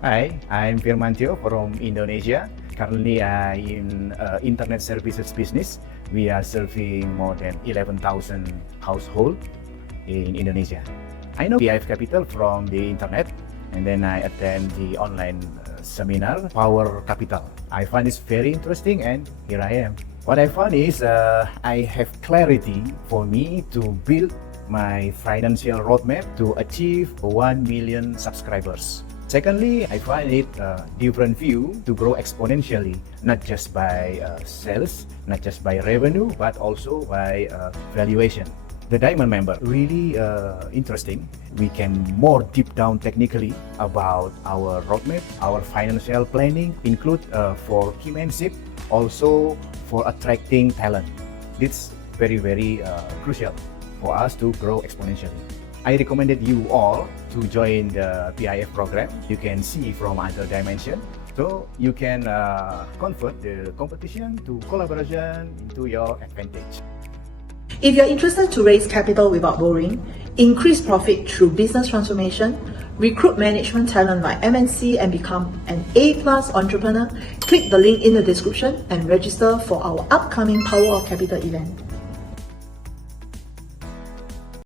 Hi, I'm Firmantyo from Indonesia. Currently, I'm in internet services business. We are serving more than 11,000 households in Indonesia. I know PIF Capital from the internet, and then I attend the online seminar, Power Capital. I find this very interesting, and here I am. What I found is I have clarity for me to build my financial roadmap to achieve 1 million subscribers. Secondly, I find it a different view to grow exponentially, not just by sales, not just by revenue, but also by valuation. The Diamond member, really interesting. We can more deep down technically about our roadmap, our financial planning, include for keymanship, also for attracting talent. It's very crucial for us to grow exponentially. I recommended you all to join the PIF program. You can see from other dimension. So you can convert the competition to collaboration into your advantage. If you're interested to raise capital without borrowing, increase profit through business transformation, recruit management talent like MNC and become an A-plus entrepreneur, click the link in the description and register for our upcoming Power of Capital event.